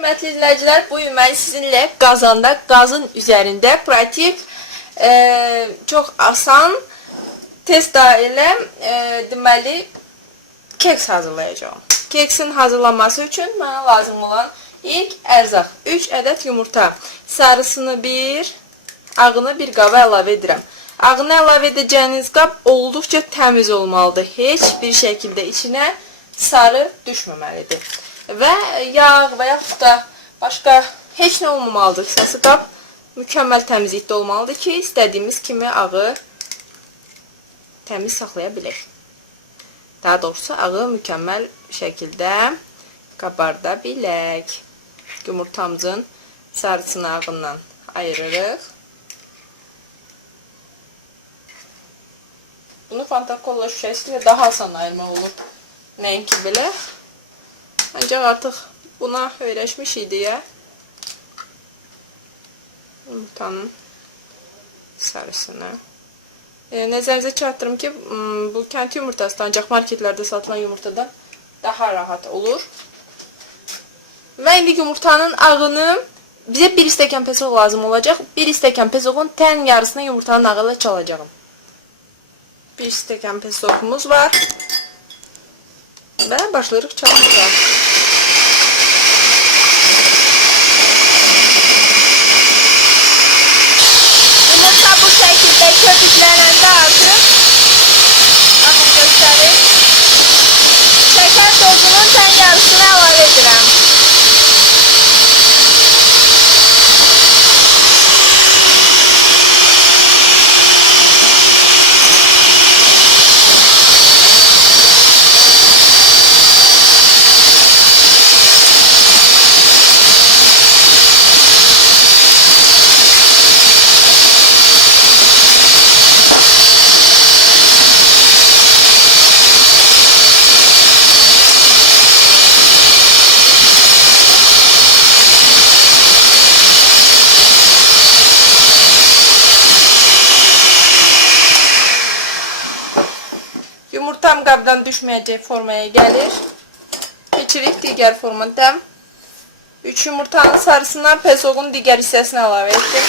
Hörmətli izləyicilər, bu gün mən sizinlə qazanda, qazın üzərində pratik, çox asan, test ilə deməli keks hazırlayacağım. Keksin hazırlanması üçün mənə lazım olan ilk ərzaq 3 ədəd yumurta. Sarısını bir, ağını bir qaba əlavə edirəm. Ağını əlavə edəcəyiniz qab olduqca təmiz olmalıdır. Heç bir şəkildə içinə sarı düşməməlidir. Və yağ və yaxud da başqa heç nə olmamalıdır. Qısası qab mükəmməl təmizlikdə olmalıdır ki, istədiyimiz kimi ağı təmiz saxlaya bilək. Daha doğrusu ağı mükəmməl şəkildə qabarda bilək. Yumurtamızın sarısını ağından ayırırıq. Bunu Fantakolla şüşəsiyle daha asan ayırmaq olur. Nəinki belə. Ancaq artıq buna öyrəşmiş idik ya. Yumurtanın sarısını. Nəzərinizə çatdırım ki, bu kənd yumurtası da ancaq marketlərdə satılan yumurtadan daha rahat olur. Və indi yumurtanın ağını bizə 1 stəkan pesoq lazım olacaq. 1 stəkan pesoqun tən yarısını yumurtanın ağıyla çalacağım. 1 stəkan pesoqumuz var. Və başlayırıq çalmağa. Yumurta bu şəkildə köpüklənəndə artıq baxın göstərir. Şəkər dozunun tən yarısını əlavə edirəm. Yumurtam qabdan düşməyəcək formaya gəlir. Keçirik digər formada. 3 yumurtanın sarısından pesoqun digər hissəsini əlavə etdim.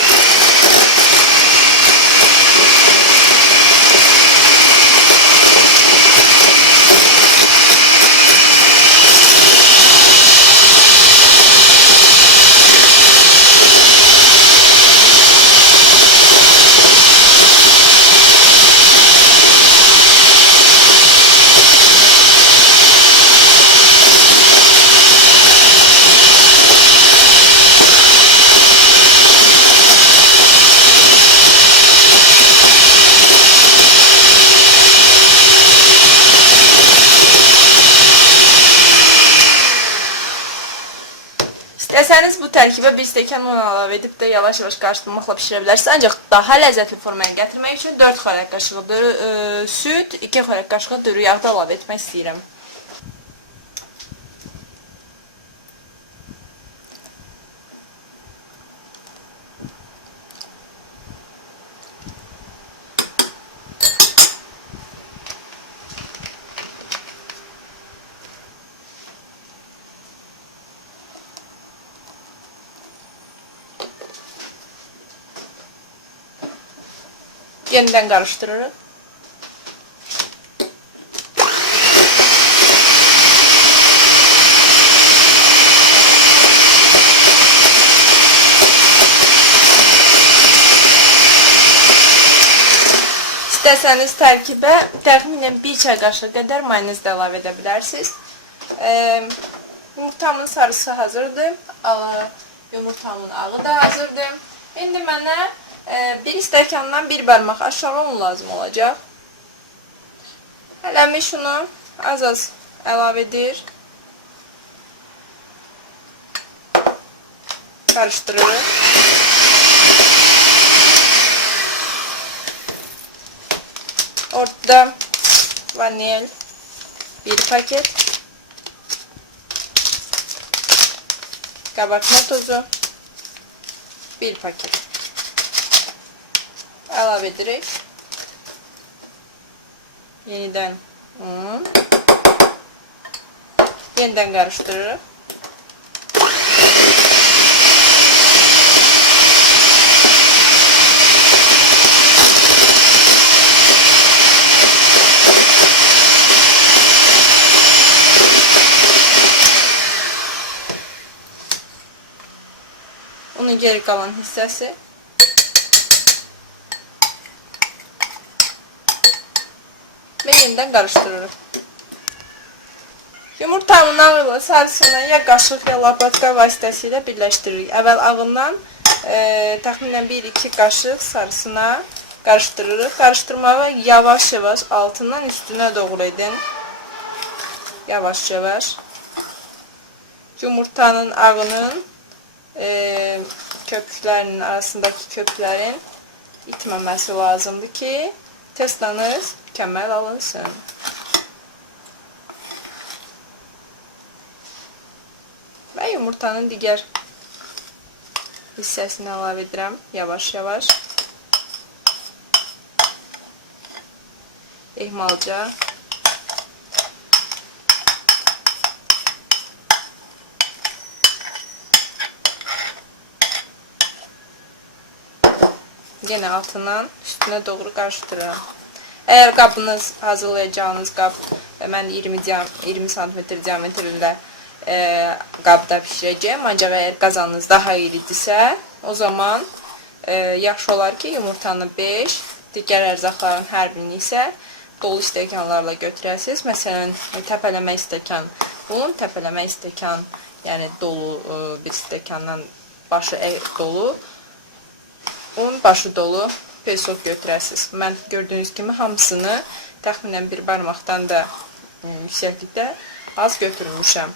İstəsəniz bu tərkibə 1 stəkan un əlavə edib də yavaş-yavaş qarışdırmaqla bişirə bilərsiniz. Ancaq daha ləzzətli formaya gətirmək üçün 4 xörək qaşığı süd, 2 xörək qaşığı duru yağ da əlavə etmək istəyirəm. Yenidən qarışdırırıq. İstəsəniz tərkibə təxminən 1 çay qaşığı qədər mayonez də əlavə edə bilərsiniz. Yumurtamın sarısı hazırdır. Yumurtamın ağı da hazırdır. İndi mənə 1 stəkandan 1 barmaq aşağı un lazım olacaq. Hələmiş unu az-az əlavə edir. Qarışdırırıq. Ortada vanil 1 paket. Qabartma tozu 1 paket. Əlavə edirik. Yenidən un. Yenidən qarışdırırıq. Unun geri qalan hissəsi. Və yenidən qarışdırırıq. Yumurtanın ağıyla sarısını ya qaşıq ya lapatka vasitəsilə birləşdiririk. Əvvəl ağından təxminən 1-2 qaşıq sarısına qarışdırırıq. Qarışdırmağı yavaş-yavaş altından üstünə doğru edin. Yavaş-yavaş. Yumurtanın ağının köpüklərinin arasındakı köpüklərin itməməsi lazımdır ki, testanız mükəmməl alınsın. Və yumurtanın digər hissəsini əlavə edirəm yavaş-yavaş. Ehmalca. Yenə altından üstünə doğru qarışdırıram. Əgər qabınız, hazırlayacağınız qab, mən 20 sm diametrində qabda pişirəcəyəm. Ancaq əgər qazanınız daha iridirsə, o zaman yaxşı olar ki, yumurtanı 5, digər ərzaqların hər birini isə dolu stəkanlarla götürəsiniz. Məsələn, təpələmə stəkan un, təpələmə stəkan, yəni dolu bir stəkandan başı dolu un, başı dolu pesok götürəsiniz. Mən gördüyünüz kimi hamısını təxminən bir barmaqdan da yüksəklikdə az götürmüşəm.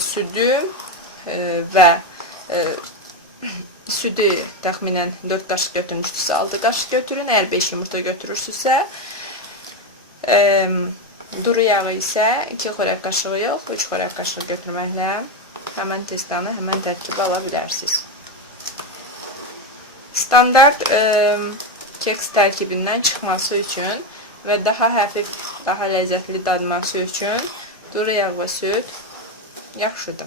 Südü və südü təxminən 4 qaşıq götürmüşdürsə 6 qaşıq götürün. Əgər 5 yumurta götürürsünüzsə, duru yağı isə 2 xörək qaşığı yox, 3 xörək qaşığı götürməklə həmən testanı, həmən tərkibi ala bilərsiniz. Standart keks tərkibindən çıxması üçün və daha həfif, daha ləzzətli dadması üçün duru yağ və süd yaxşıdır.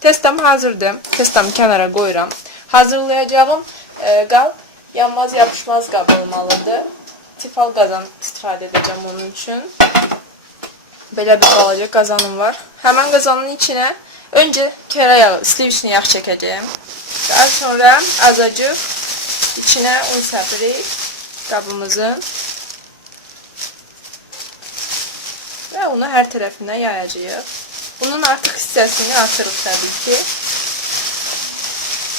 Testam hazırdır. Testamı kənara qoyuram. Hazırlayacağım qab yanmaz, yapışmaz qab olmalıdır. Tifal qazan istifadə edəcəm onun üçün. Belə bir balaca qazanım var. Həmən qazanın içinə öncə kərə yağı, sliviçni yağ çəkəcəyim. Daha sonra azacıq içinə un səpirik qabımızın və onu hər tərəfinə yayacağıq. Bunun artıq hissəsini atırıq təbii ki.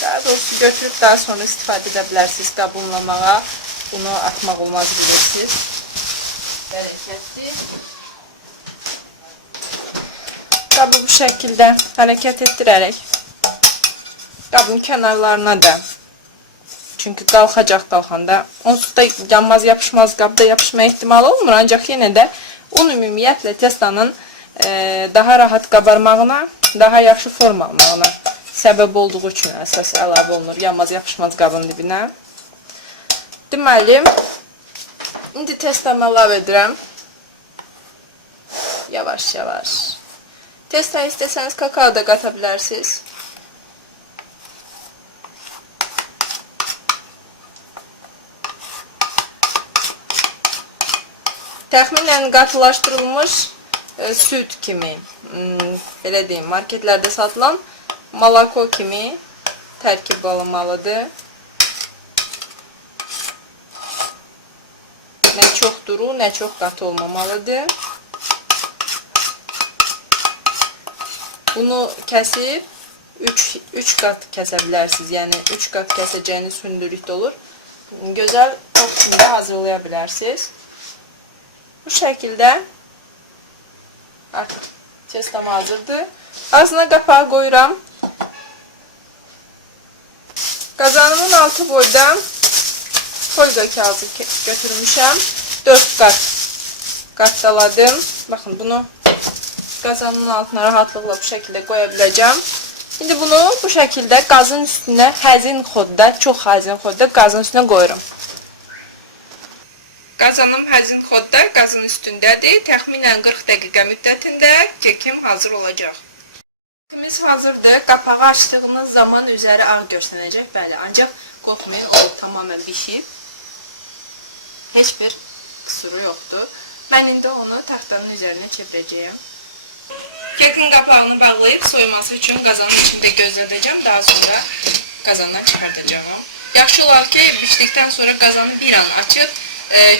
Daha doğrusu götürüb daha sonra istifadə edə bilərsiniz qab unlamağa. Bunu atmaq olmaz bilirsiniz. Hərəkətli. Qabı bu şəkildə hərəkət etdirərək qabın kənarlarına da, çünki qalxacaq qalxanda, onsuz da yanmaz yapışmaz qabda yapışma ehtimalı olmur, ancaq yenə də un ümumiyyətlə testanın daha rahat qabarmağına, daha yaxşı forma almağına səbəb olduğu üçün əsas əlavə olunur yanmaz yapışmaz qabın dibinə. Deməli, indi testamı əlavə edirəm. Yavaş-yavaş. Testaya istəsəniz kakao da qata bilərsiniz. Təxminən qatılaşdırılmış süd kimi, belə deyim, marketlərdə satılan malako kimi tərkib alınmalıdır. Nə çox duru, nə çox qatı olmamalıdır. Bunu kəsib 3 qat kəsə bilərsiniz. Yəni 3 qat kəsəcəyiniz hündürlükdə olur. Gözəl top kimi hazırlaya bilərsiniz. Bu şəkildə artıq testam hazırdır. Ağzına qapağı qoyuram. Qazanımın altı boyda folqa kağızı götürmüşəm. 4 qat qatdaladım. Baxın, bunu qazanın altına rahatlıqla bu şəkildə qoya biləcəm. İndi bunu bu şəkildə qazın üstünə həzin xodda, çox həzin xodda qazın üstünə qoyuram. Qazanım həzin xodda qazın üstündədir. Təxminən 40 dəqiqə müddətində kekim hazır olacaq. Kekimiz hazırdır. Qapağı açdığımız zaman üzəri ağ görsənəcək. Bəli, ancaq qorxmayın, o tamamən bişib. Heç bir qüsuru yoxdur. Mən indi onu taxtanın üzərinə çevirəcəyəm. Kekin qapağını bağlayıb soyması üçün qazanın içində gözlədəcəm. Daha sonra qazandan çıxardacağım. Yaxşı olar ki, bişdikdən sonra qazanı bir an açıb,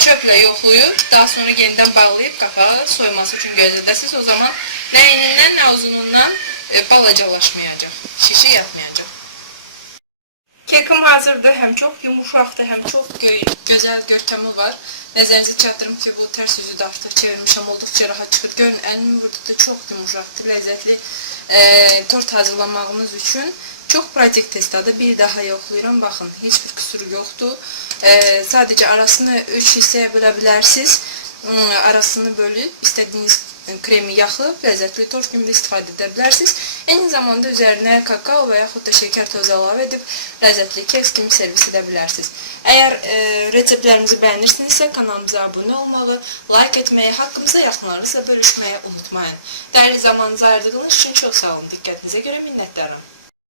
çöplə yoxlayıb, daha sonra yenidən bağlayıb qapağı soyması üçün gözlədəsiniz. O zaman nə enindən, nə uzunundan balacalaşmayacaq, şişi yapmayacaq. Kekim hazırdır, həm çox yumuşaqdır, həm çox gözəl görkəmi var. Nəzərinizi çatdırım ki, bu tərs yüzü də artıq çevirmişəm, olduqca rahat çıxır. Görün, əlimi burada da çox yumuşaqdır, ləzzətli tort hazırlamağımız üçün. Çox pratik testadır, bir daha yoxlayıram, baxın, heç bir qüsuru yoxdur. Sadəcə arasını 3 hissəyə bölə bilərsiniz. Arasını bölüb, istədiyiniz kremi yaxıb, ləzzətli tort kimi də istifadə edə bilərsiniz. Eyni zamanda üzərinə kakao və yaxud da şəkər tozu əlavə edib, ləzzətli keks kimi servis edə bilərsiniz. Əgər reseptlərimizi bəyənirsinizsə, kanalımıza abunə olmalı, like etməyi, haqqımıza yaxınlarınızla bölüşməyi unutmayın. Dəyərli zamanınızı ayırdığınız üçün çox sağ olun, diqqətinizə görə minnətdarım.